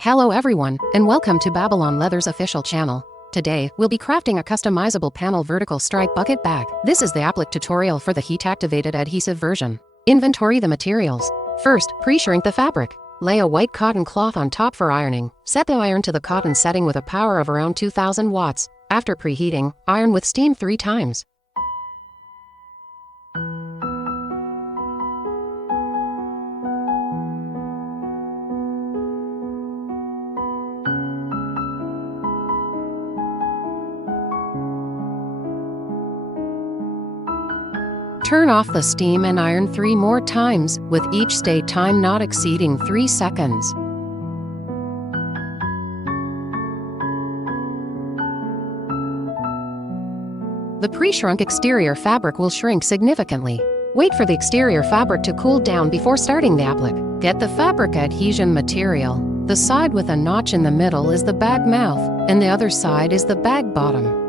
Hello everyone, and welcome to Babylon Leather's official channel. Today, we'll be crafting a customizable panel vertical stripe bucket bag. This is the applique tutorial for the heat-activated adhesive version. Inventory the materials. First, pre-shrink the fabric. Lay a white cotton cloth on top for ironing. Set the iron to the cotton setting with a power of around 2000 watts. After preheating, iron with steam 3 times. Turn off the steam and iron 3 more times, with each stay time not exceeding 3 seconds. The pre-shrunk exterior fabric will shrink significantly. Wait for the exterior fabric to cool down before starting the applique. Get the fabric adhesion material. The side with a notch in the middle is the bag mouth, and the other side is the bag bottom.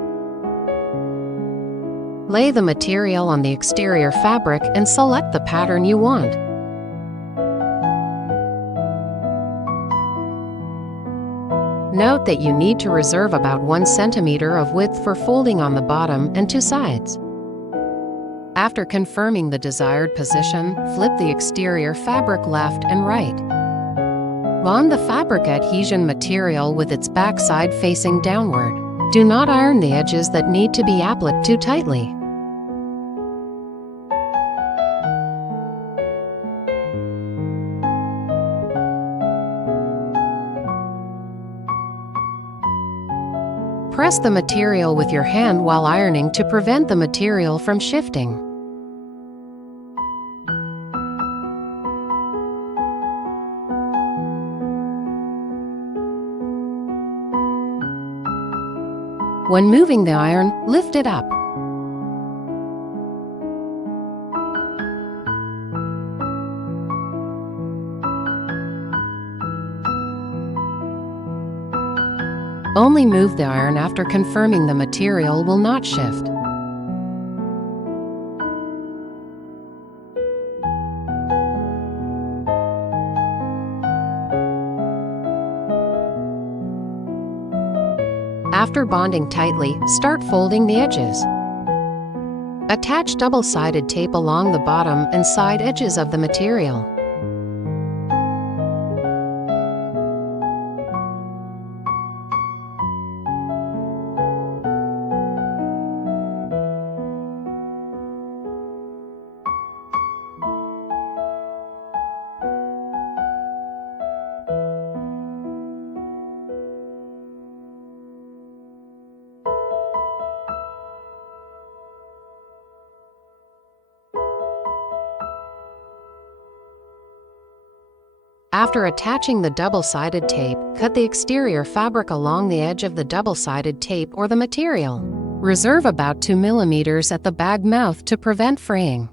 Lay the material on the exterior fabric and select the pattern you want. Note that you need to reserve about 1 centimeter of width for folding on the bottom and 2 sides. After confirming the desired position, flip the exterior fabric left and right. Bond the fabric adhesion material with its back side facing downward. Do not iron the edges that need to be appliqued too tightly. Press the material with your hand while ironing to prevent the material from shifting. When moving the iron, lift it up. Only move the iron after confirming the material will not shift. After bonding tightly, start folding the edges. Attach double-sided tape along the bottom and side edges of the material. After attaching the double-sided tape, cut the exterior fabric along the edge of the double-sided tape or the material. Reserve about 2 millimeters at the bag mouth to prevent fraying.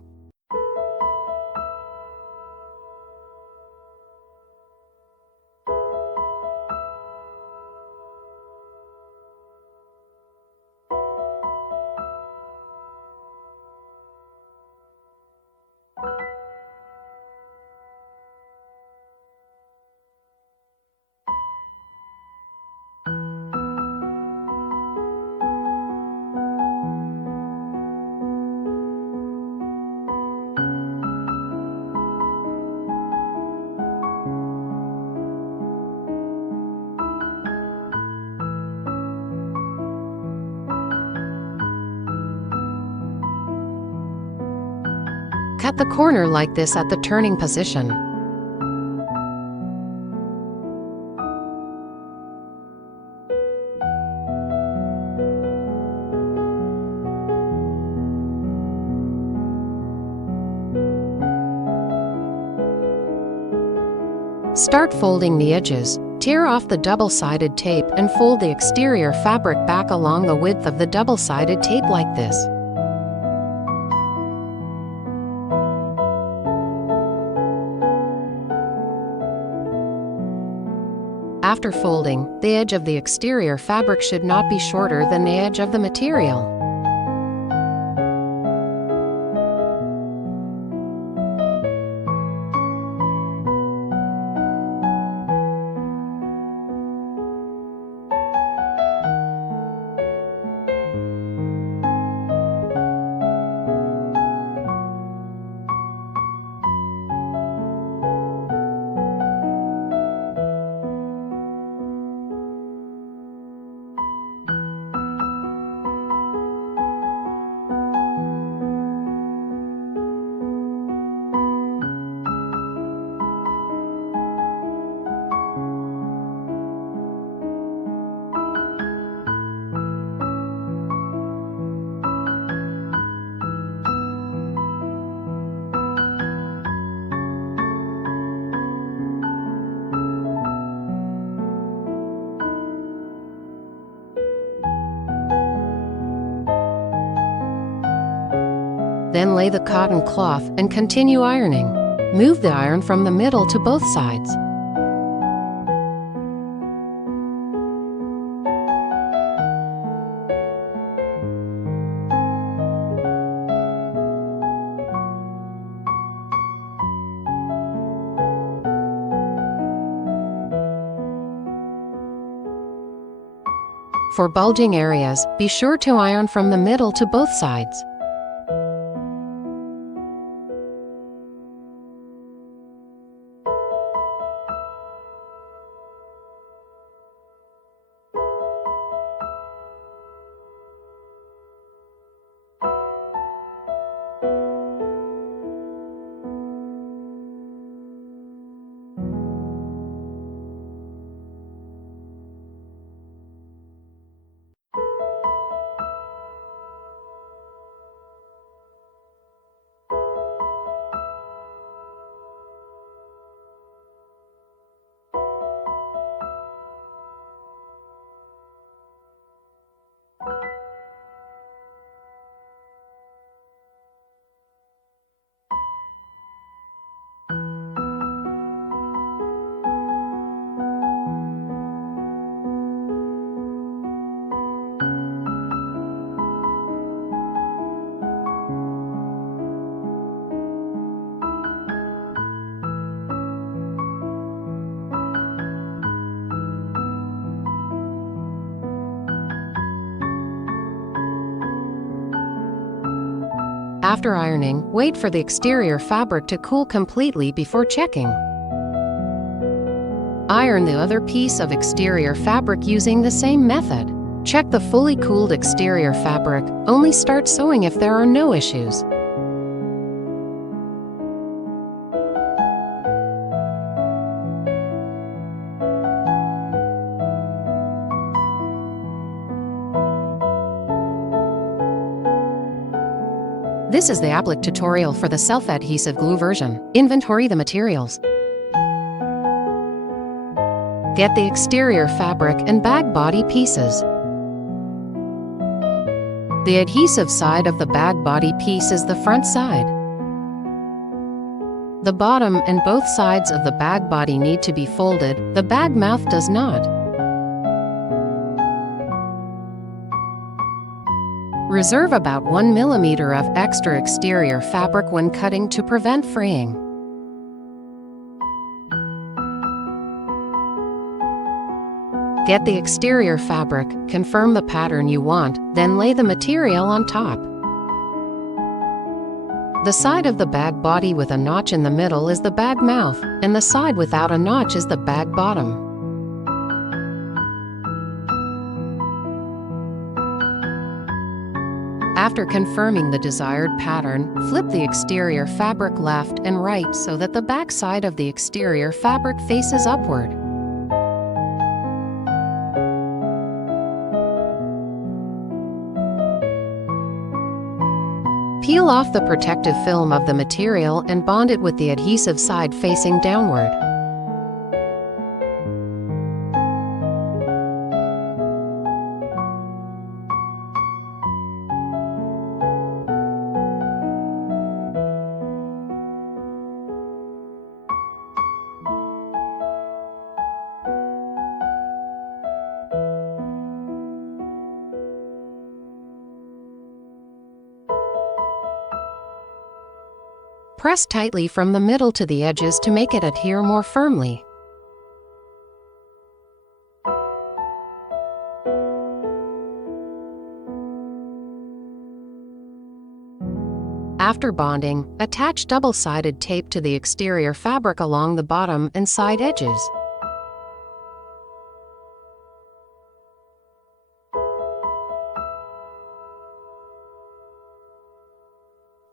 Cut the corner like this at the turning position. Start folding the edges. Tear off the double-sided tape and fold the exterior fabric back along the width of the double-sided tape like this. After folding, the edge of the exterior fabric should not be shorter than the edge of the material. Then lay the cotton cloth and continue ironing. Move the iron from the middle to both sides. For bulging areas, be sure to iron from the middle to both sides. After ironing, wait for the exterior fabric to cool completely before checking. Iron the other piece of exterior fabric using the same method. Check the fully cooled exterior fabric. Only start sewing if there are no issues. This is the applique tutorial for the self-adhesive glue version. Inventory the materials. Get the exterior fabric and bag body pieces. The adhesive side of the bag body piece is the front side. The bottom and both sides of the bag body need to be folded. The bag mouth does not. Reserve about 1 millimeter of extra exterior fabric when cutting to prevent fraying. Get the exterior fabric, confirm the pattern you want, then lay the material on top. The side of the bag body with a notch in the middle is the bag mouth, and the side without a notch is the bag bottom. After confirming the desired pattern, flip the exterior fabric left and right so that the back side of the exterior fabric faces upward. Peel off the protective film of the material and bond it with the adhesive side facing downward. Press tightly from the middle to the edges to make it adhere more firmly. After bonding, attach double-sided tape to the exterior fabric along the bottom and side edges.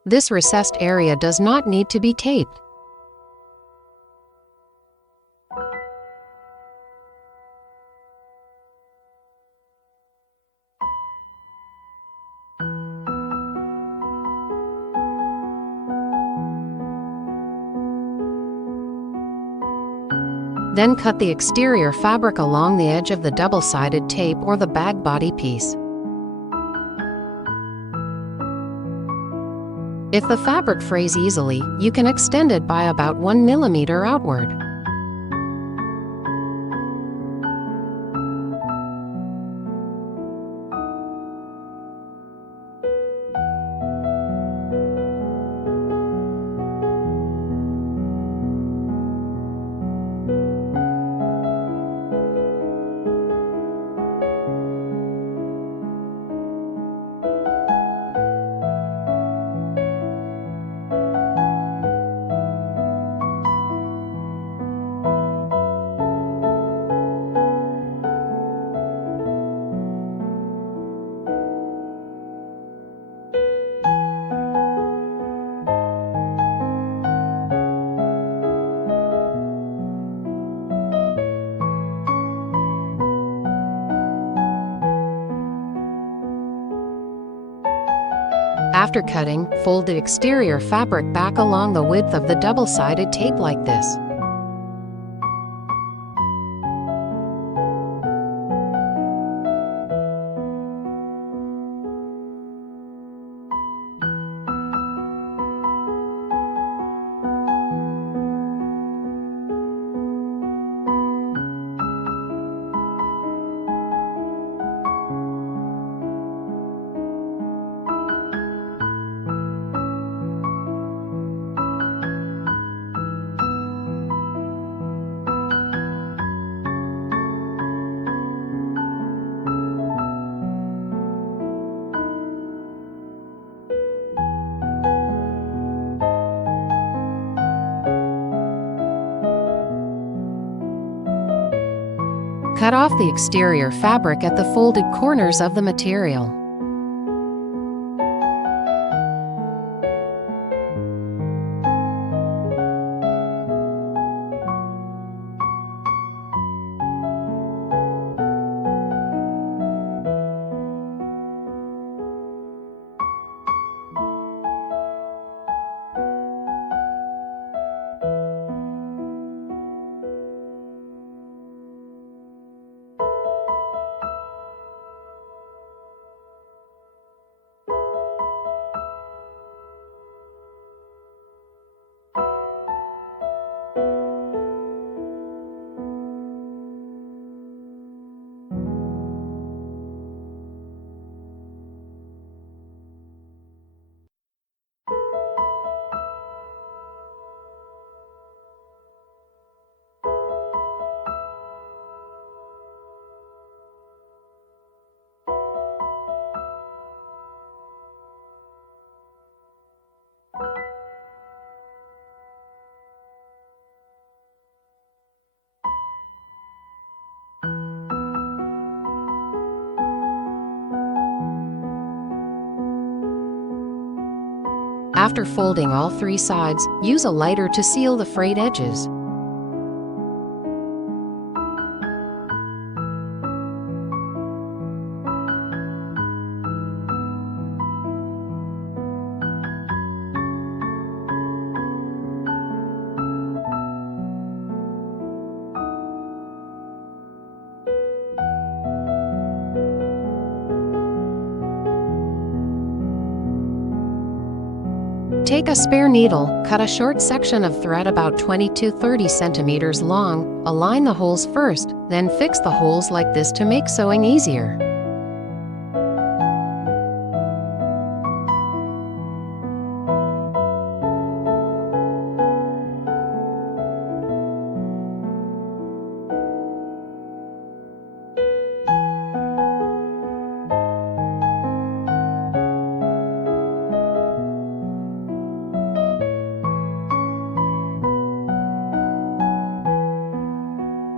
This recessed area does not need to be taped. Then cut the exterior fabric along the edge of the double-sided tape or the bag body piece. If the fabric frays easily, you can extend it by about 1 millimeter outward. After cutting, fold the exterior fabric back along the width of the double-sided tape like this. Cut off the exterior fabric at the folded corners of the material. After folding all 3 sides, use a lighter to seal the frayed edges. Take a spare needle, cut a short section of thread about 20 to 30 centimeters long, align the holes first, then fix the holes like this to make sewing easier.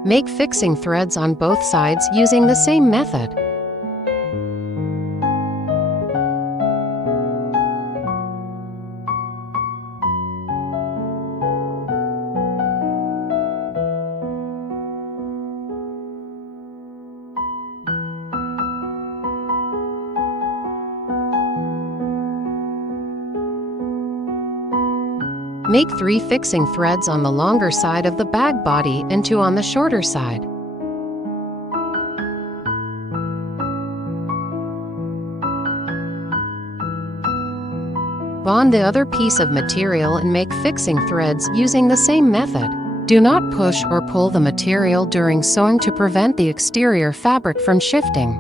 Make fixing threads on both sides using the same method. Make 3 fixing threads on the longer side of the bag body and 2 on the shorter side. Bond the other piece of material and make fixing threads using the same method. Do not push or pull the material during sewing to prevent the exterior fabric from shifting.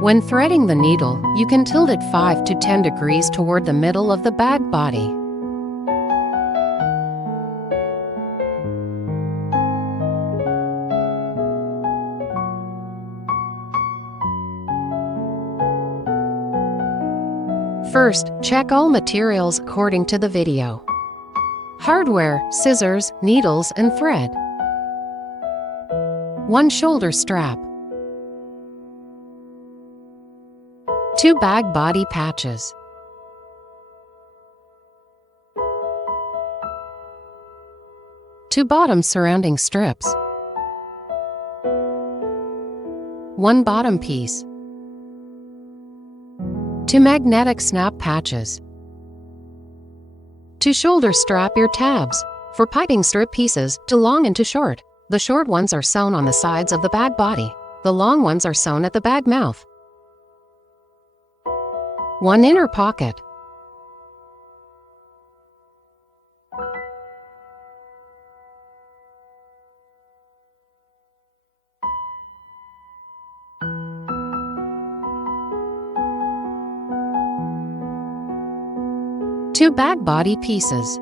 When threading the needle, you can tilt it 5 to 10 degrees toward the middle of the bag body. First, check all materials according to the video. Hardware, scissors, needles, and thread. 1 shoulder strap. 2 bag body patches. 2 bottom surrounding strips. 1 bottom piece. 2 magnetic snap patches. To shoulder strap your tabs. For piping strip pieces, to long and to short. The short ones are sewn on the sides of the bag body. The long ones are sewn at the bag mouth. 1 inner pocket. Two bag body pieces.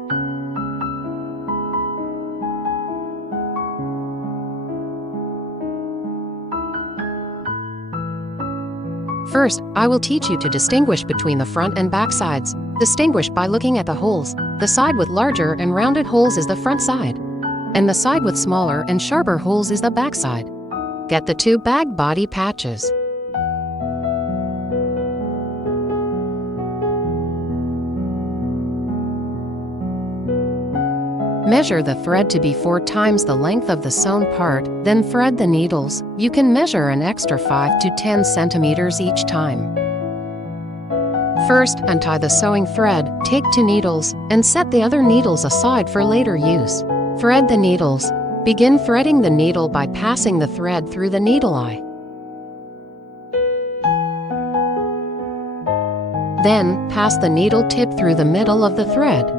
First, I will teach you to distinguish between the front and back sides. Distinguish by looking at the holes. The side with larger and rounded holes is the front side, and the side with smaller and sharper holes is the back side. Get the 2 bag body patches. Measure the thread to be 4 times the length of the sewn part, then thread the needles. You can measure an extra 5 to 10 centimeters each time. First, untie the sewing thread, take 2 needles, and set the other needles aside for later use. Thread the needles. Begin threading the needle by passing the thread through the needle eye. Then, pass the needle tip through the middle of the thread.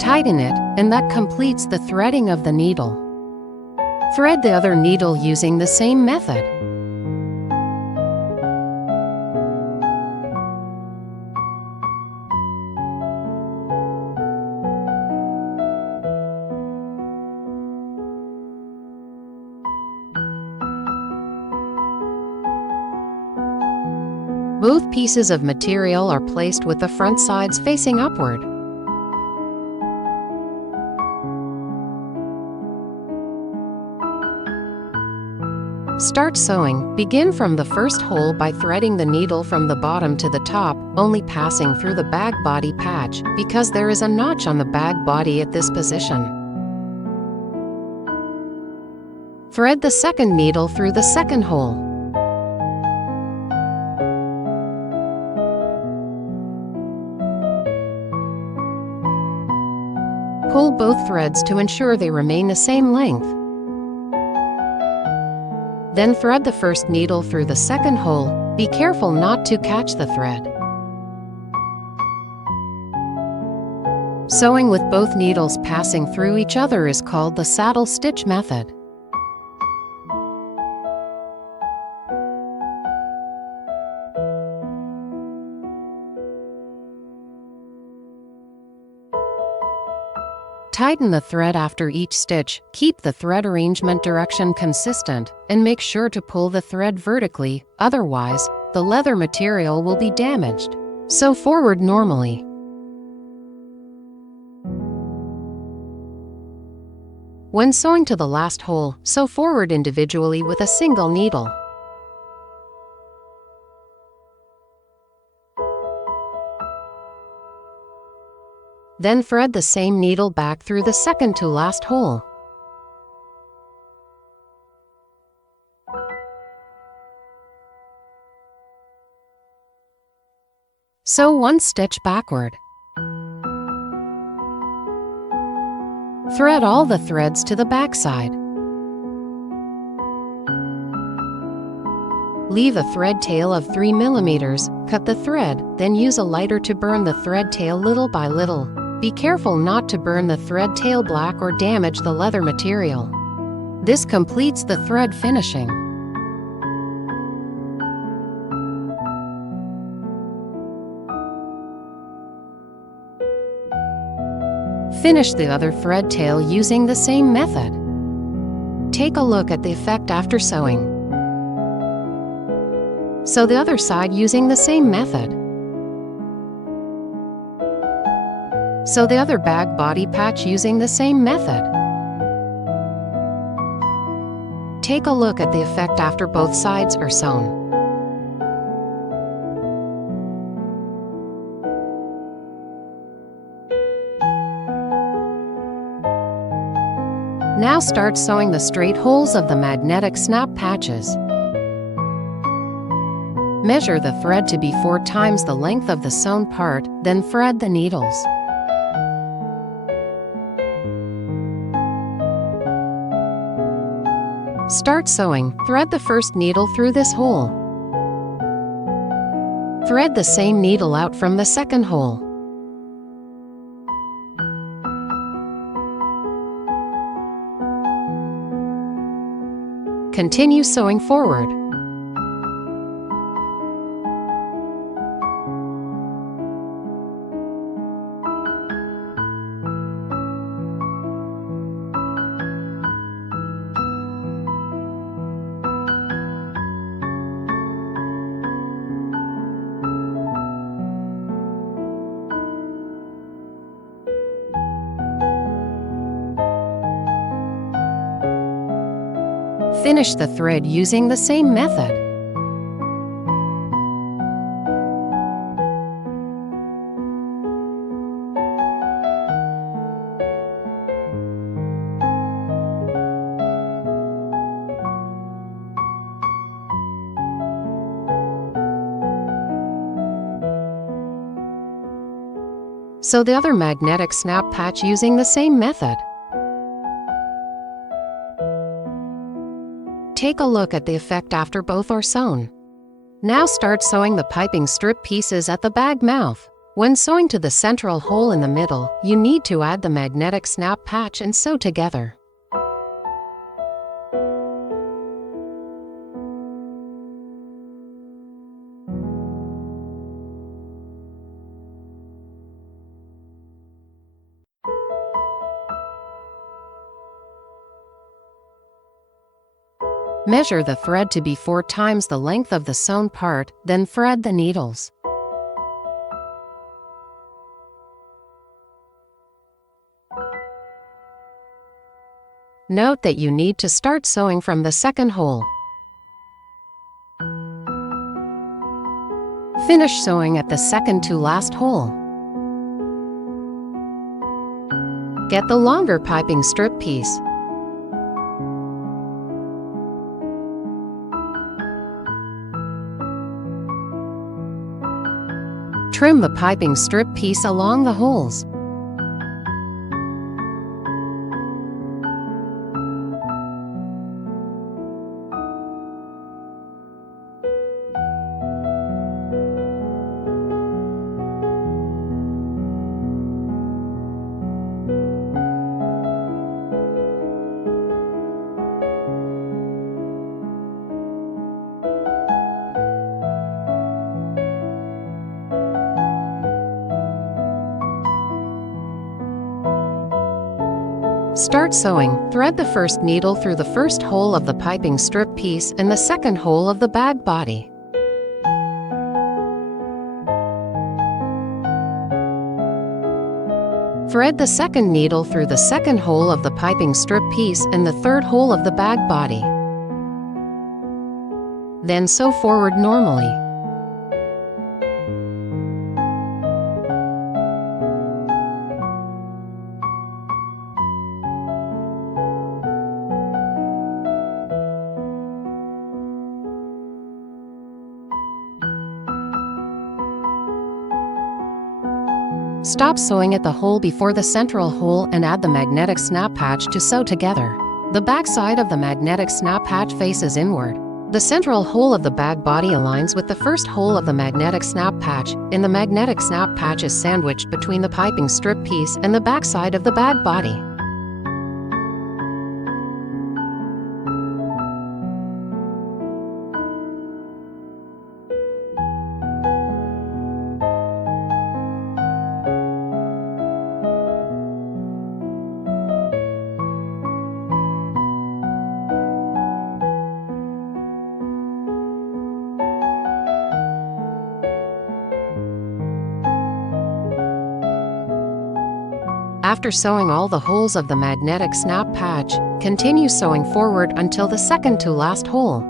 Tighten it, and that completes the threading of the needle. Thread the other needle using the same method. Both pieces of material are placed with the front sides facing upward. Start sewing. Begin from the first hole by threading the needle from the bottom to the top, only passing through the bag body patch, because there is a notch on the bag body at this position. Thread the second needle through the second hole. Pull both threads to ensure they remain the same length. Then thread the first needle through the second hole. Be careful not to catch the thread. Sewing with both needles passing through each other is called the saddle stitch method. Tighten the thread after each stitch, keep the thread arrangement direction consistent, and make sure to pull the thread vertically, otherwise, the leather material will be damaged. Sew forward normally. When sewing to the last hole, sew forward individually with a single needle. Then thread the same needle back through the second to last hole. Sew 1 stitch backward. Thread all the threads to the back side. Leave a thread tail of 3 mm, cut the thread, then use a lighter to burn the thread tail little by little. Be careful not to burn the thread tail black or damage the leather material. This completes the thread finishing. Finish the other thread tail using the same method. Take a look at the effect after sewing. Sew the other side using the same method. Sew the other bag body patch using the same method. Take a look at the effect after both sides are sewn. Now start sewing the straight holes of the magnetic snap patches. Measure the thread to be 4 times the length of the sewn part, then thread the needles. Start sewing. Thread the first needle through this hole. Thread the same needle out from the second hole. Continue sewing forward. Finish the thread using the same method. Sew the other magnetic snap patch using the same method. Take a look at the effect after both are sewn. Now start sewing the piping strip pieces at the bag mouth. When sewing to the central hole in the middle, you need to add the magnetic snap patch and sew together. Measure the thread to be 4 times the length of the sewn part, then thread the needles. Note that you need to start sewing from the second hole. Finish sewing at the second to last hole. Get the longer piping strip piece. Trim the piping strip piece along the holes. Start sewing. Thread the first needle through the first hole of the piping strip piece and the second hole of the bag body. Thread the second needle through the second hole of the piping strip piece and the third hole of the bag body. Then sew forward normally. Stop sewing at the hole before the central hole and add the magnetic snap patch to sew together. The back side of the magnetic snap patch faces inward. The central hole of the bag body aligns with the first hole of the magnetic snap patch, and the magnetic snap patch is sandwiched between the piping strip piece and the back side of the bag body. After sewing all the holes of the magnetic snap patch, continue sewing forward until the second to last hole.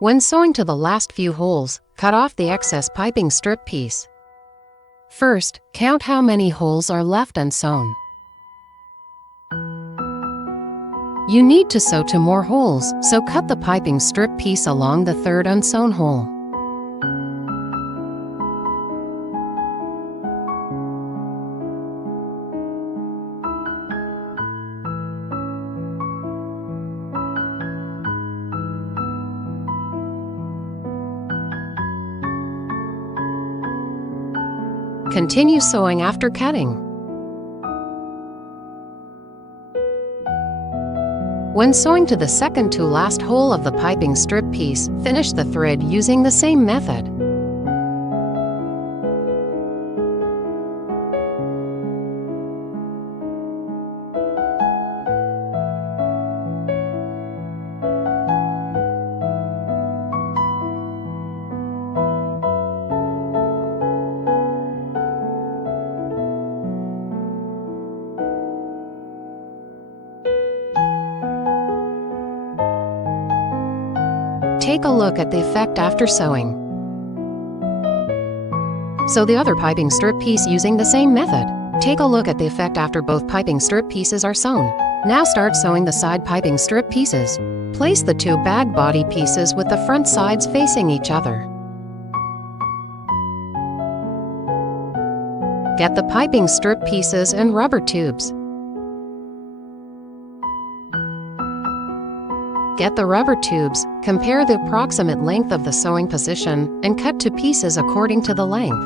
When sewing to the last few holes, cut off the excess piping strip piece. First, count how many holes are left unsewn. You need to sew to more holes, so cut the piping strip piece along the third unsewn hole. Continue sewing after cutting. When sewing to the second to last hole of the piping strip piece, finish the thread using the same method. Take a look at the effect after sewing. Sew the other piping strip piece using the same method. Take a look at the effect after both piping strip pieces are sewn. Now start sewing the side piping strip pieces. Place the two bag body pieces with the front sides facing each other. Get the piping strip pieces and rubber tubes. Get the rubber tubes, compare the approximate length of the sewing position, and cut to pieces according to the length.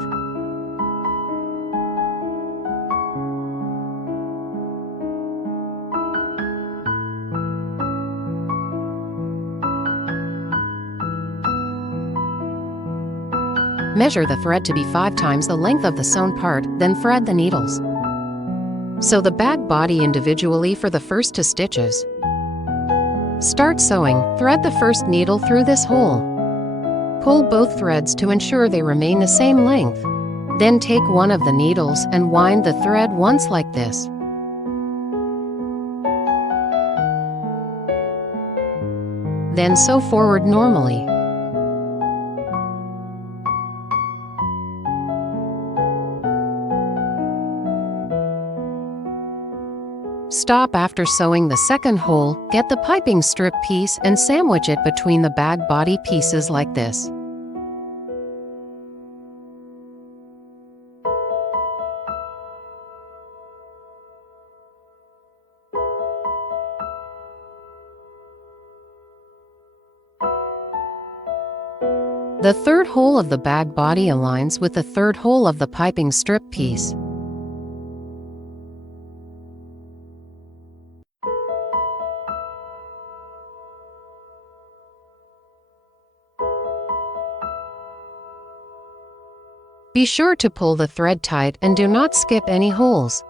Measure the thread to be 5 times the length of the sewn part, then thread the needles. Sew the bag body individually for the first 2 stitches. Start sewing, thread the first needle through this hole. Pull both threads to ensure they remain the same length. Then take one of the needles and wind the thread once like this. Then sew forward normally. Stop after sewing the second hole, get the piping strip piece and sandwich it between the bag body pieces like this. The third hole of the bag body aligns with the third hole of the piping strip piece. Be sure to pull the thread tight and do not skip any holes.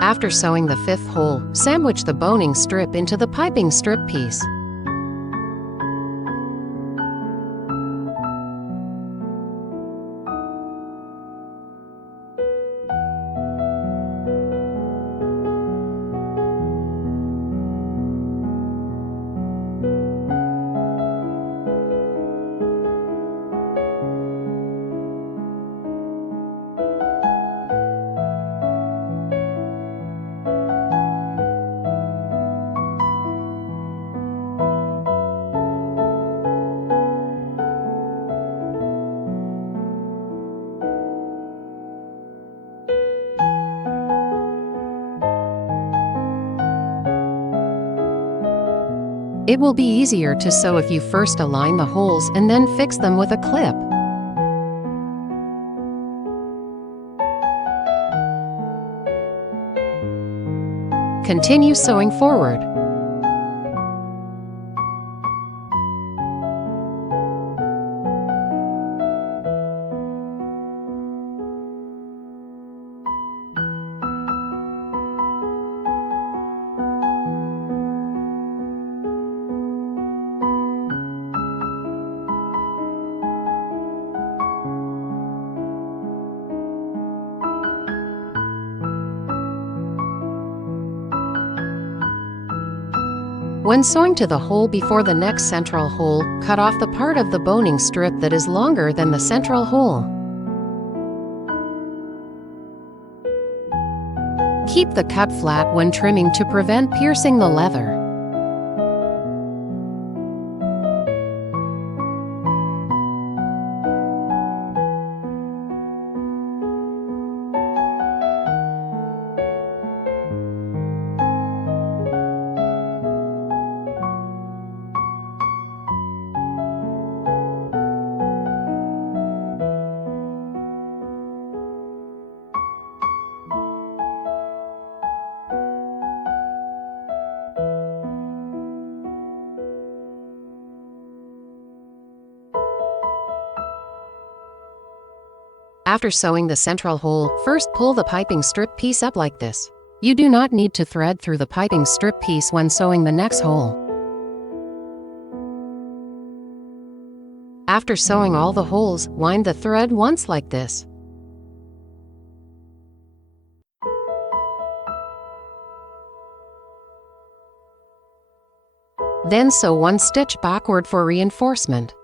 After sewing the 5th hole, sandwich the boning strip into the piping strip piece. It will be easier to sew if you first align the holes and then fix them with a clip. Continue sewing forward. When sewing to the hole before the next central hole, cut off the part of the boning strip that is longer than the central hole. Keep the cut flat when trimming to prevent piercing the leather. After sewing the central hole, first pull the piping strip piece up like this. You do not need to thread through the piping strip piece when sewing the next hole. After sewing all the holes, wind the thread once like this. Then sew 1 stitch backward for reinforcement.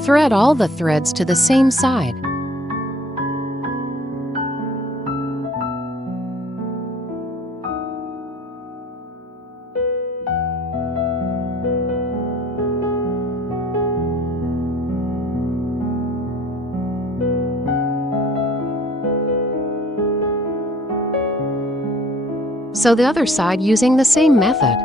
Thread all the threads to the same side. Sew the other side using the same method.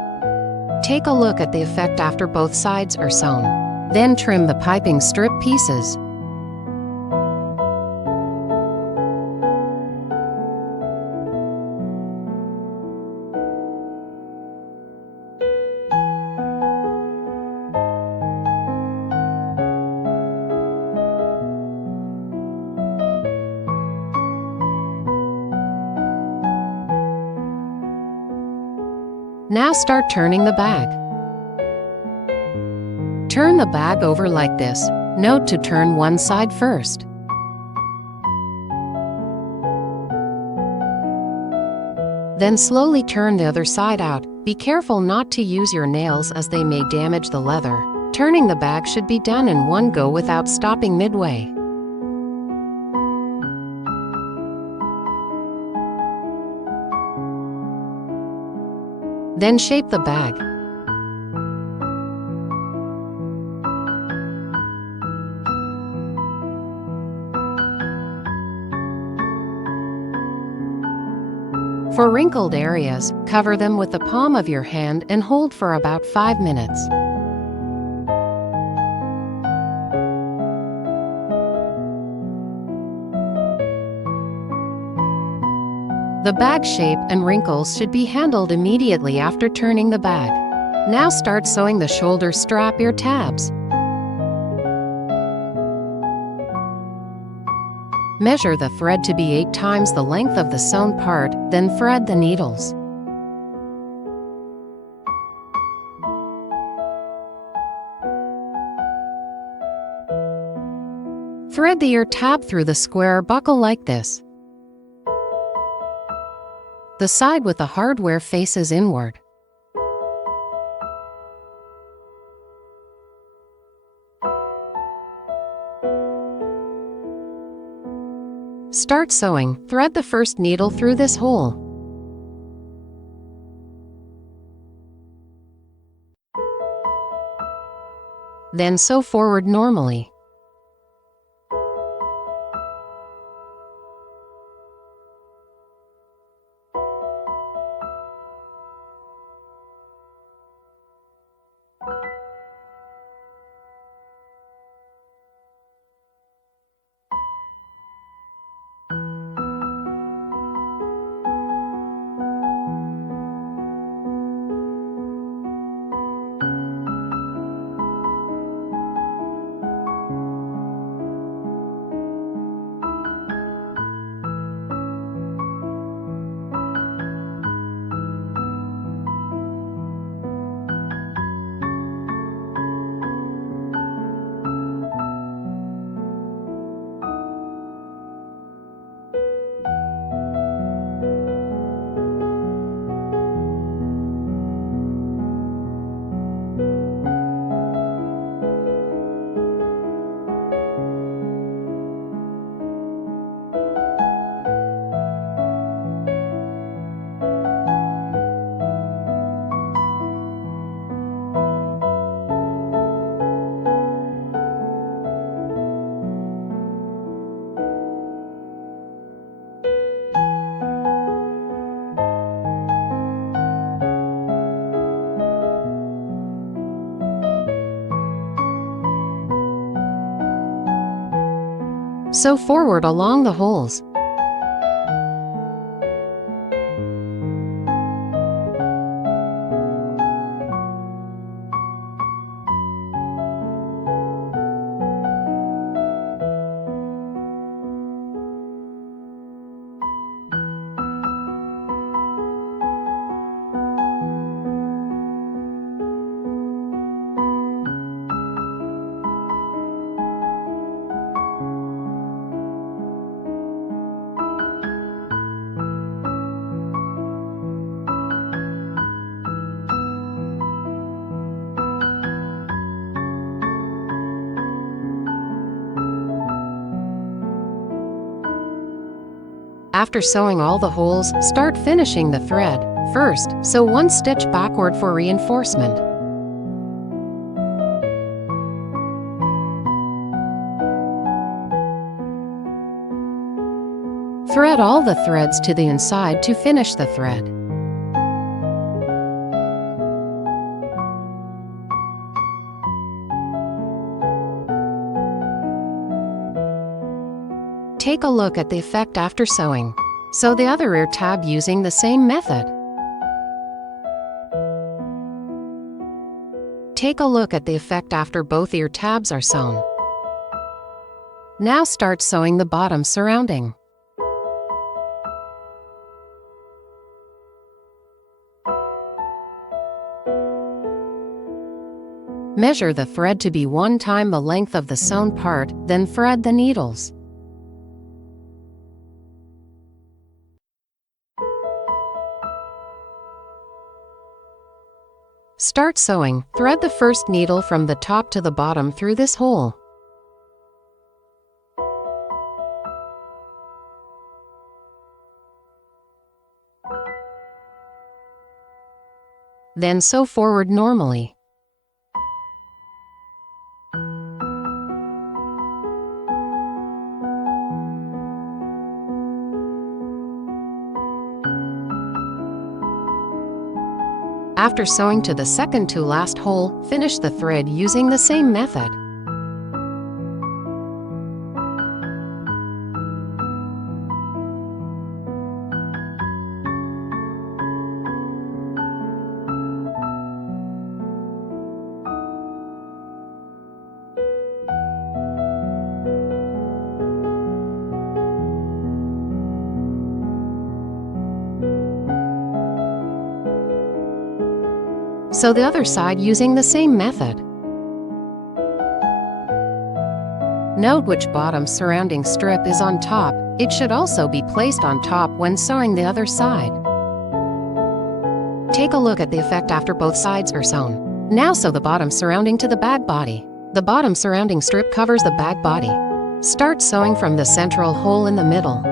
Take a look at the effect after both sides are sewn. Then trim the piping strip pieces. Now start turning the bag. Turn the bag over like this. Note to turn one side first. Then slowly turn the other side out. Be careful not to use your nails as they may damage the leather. Turning the bag should be done in one go without stopping midway. Then shape the bag. For wrinkled areas, cover them with the palm of your hand and hold for about 5 minutes. The bag shape and wrinkles should be handled immediately after turning the bag. Now start sewing the shoulder strap ear tabs. Measure the thread to be 8 times the length of the sewn part, then thread the needles. Thread the ear tab through the square buckle like this. The side with the hardware faces inward. Start sewing. Thread the first needle through this hole. Then sew forward normally. Sew forward along the holes. After sewing all the holes, start finishing the thread. First, sew one stitch backward for reinforcement. Thread all the threads to the inside to finish the thread. Take a look at the effect after sewing. Sew the other ear tab using the same method. Take a look at the effect after both ear tabs are sewn. Now start sewing the bottom surrounding. Measure the thread to be 1 time the length of the sewn part, then thread the needles. Start sewing. Thread the first needle from the top to the bottom through this hole. Then sew forward normally. After sewing to the second to last hole, finish the thread using the same method. Sew the other side using the same method. Note which bottom surrounding strip is on top. It should also be placed on top when sewing the other side. Take a look at the effect after both sides are sewn. Now sew the bottom surrounding to the bag body. The bottom surrounding strip covers the bag body. Start sewing from the central hole in the middle.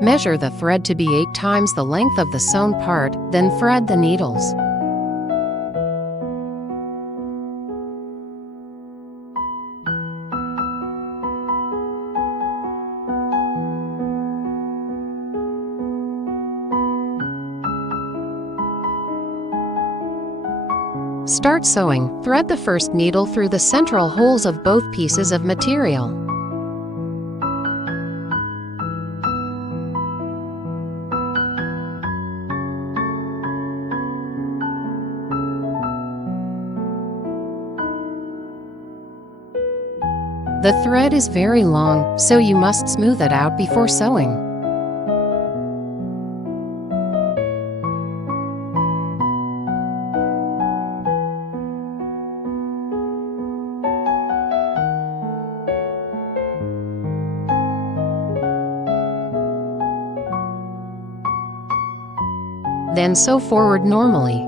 Measure the thread to be 8 times the length of the sewn part, then thread the needles. Start sewing. Thread the first needle through the central holes of both pieces of material. The thread is very long, so you must smooth it out before sewing. Then sew forward normally.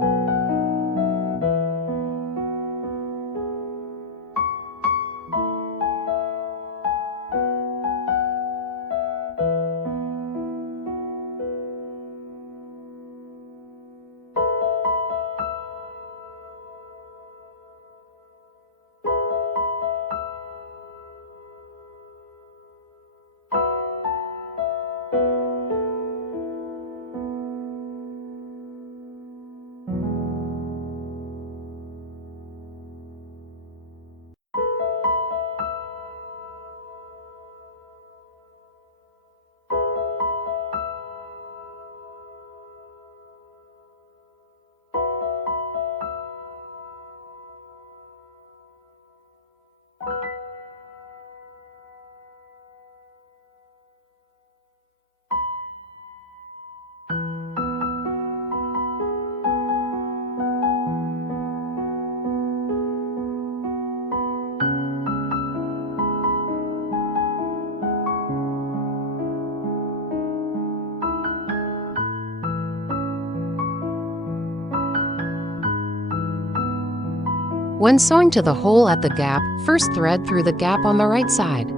When sewing to the hole at the gap, first thread through the gap on the right side.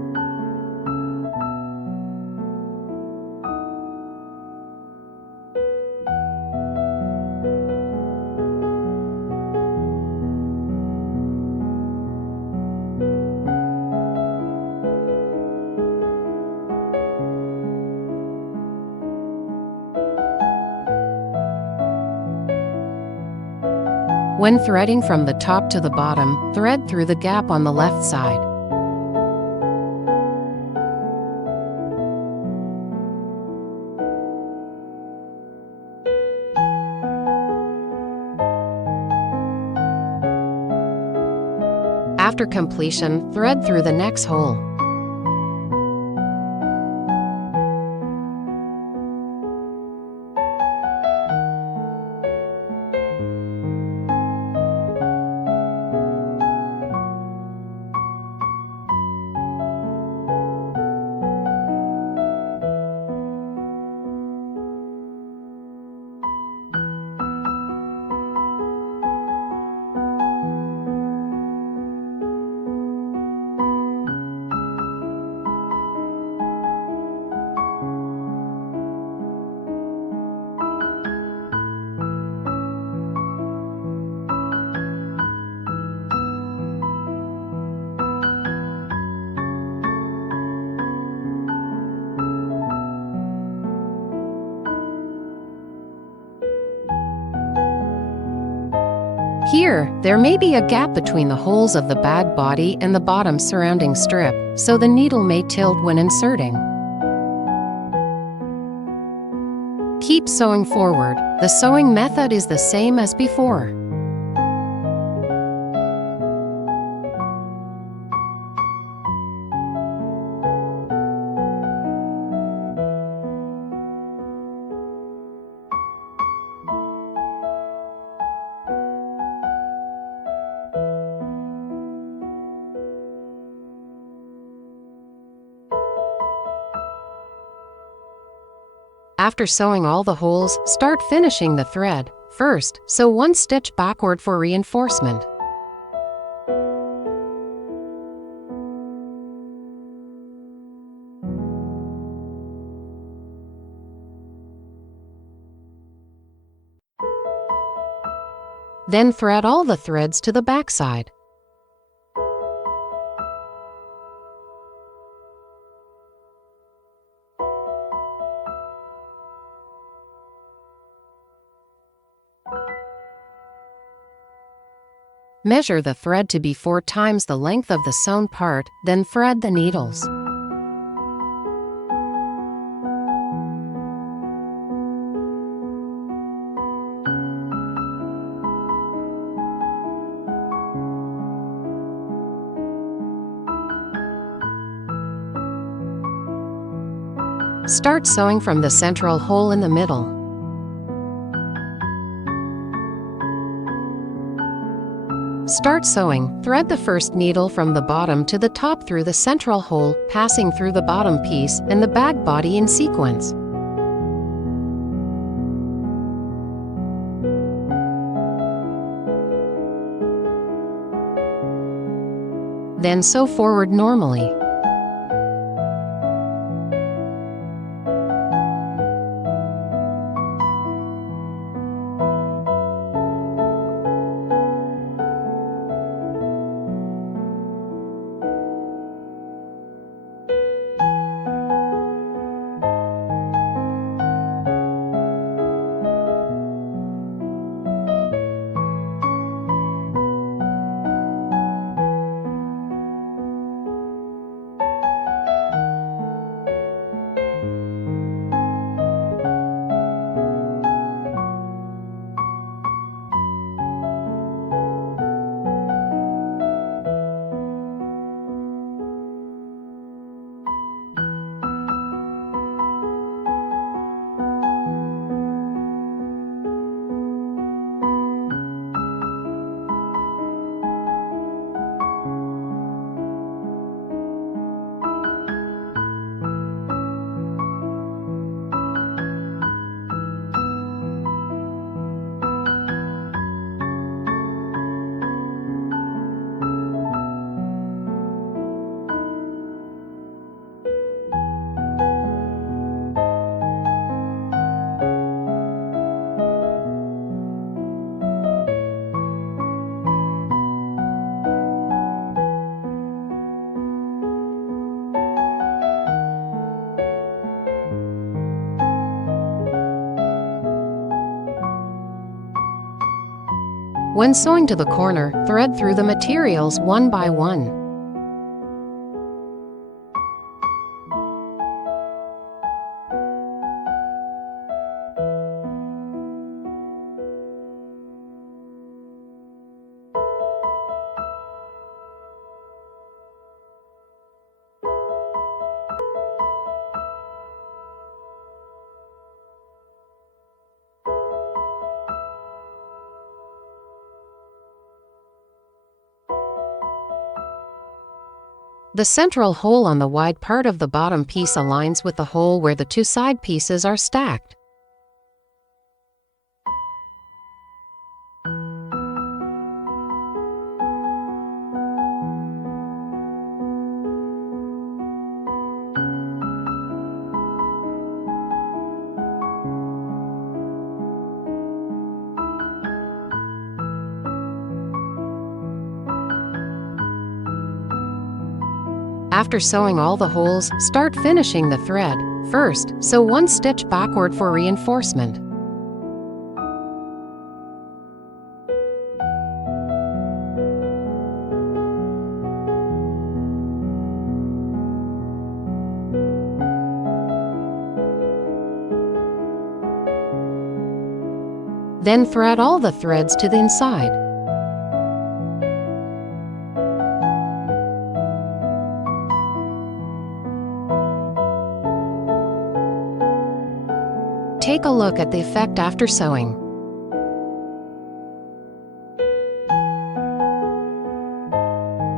When threading from the top to the bottom, thread through the gap on the left side. After completion, thread through the next hole. Here, there may be a gap between the holes of the bag body and the bottom surrounding strip, so the needle may tilt when inserting. Keep sewing forward. The sewing method is the same as before. After sewing all the holes, start finishing the thread. First, sew one stitch backward for reinforcement. Then thread all the threads to the back side. Measure the thread to be 4 times the length of the sewn part, then thread the needles. Start sewing from the central hole in the middle. Start sewing. Thread the first needle from the bottom to the top through the central hole, passing through the bottom piece and the bag body in sequence. Then sew forward normally. When sewing to the corner, thread through the materials one by one. The central hole on the wide part of the bottom piece aligns with the hole where the two side pieces are stacked. After sewing all the holes, start finishing the thread. First, sew one stitch backward for reinforcement. Then thread all the threads to the inside. Take a look at the effect after sewing.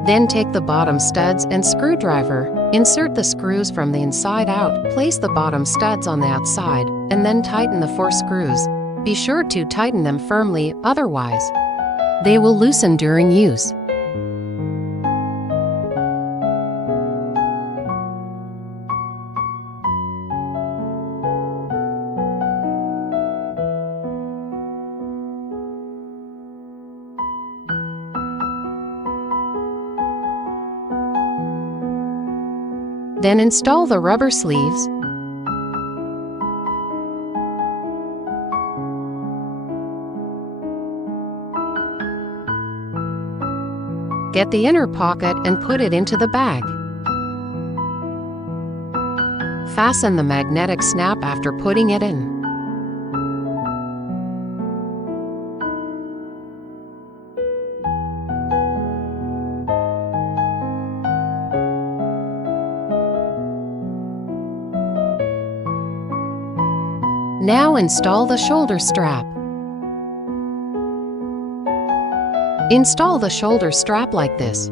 Then take the bottom studs and screwdriver, insert the screws from the inside out, place the bottom studs on the outside, and then tighten the 4 screws. Be sure to tighten them firmly, otherwise they will loosen during use. Then install the rubber sleeves. Get the inner pocket and put it into the bag. Fasten the magnetic snap after putting it in. Now install the shoulder strap. Install the shoulder strap like this.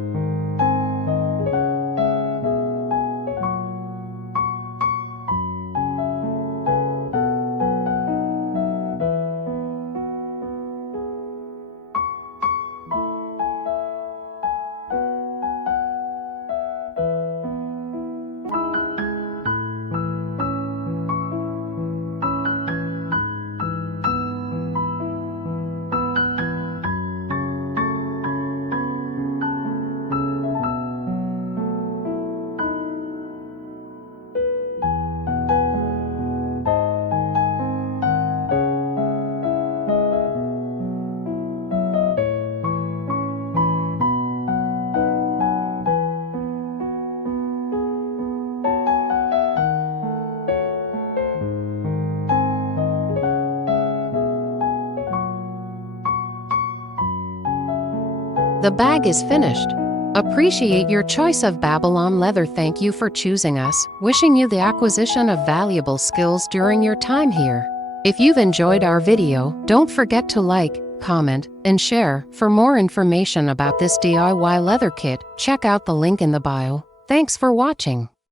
The bag is finished. Appreciate your choice of Babylon leather. Thank you for choosing us. Wishing you the acquisition of valuable skills during your time here. If you've enjoyed our video, don't forget to like, comment, and share. For more information about this DIY leather kit, check out the link in the bio. Thanks for watching.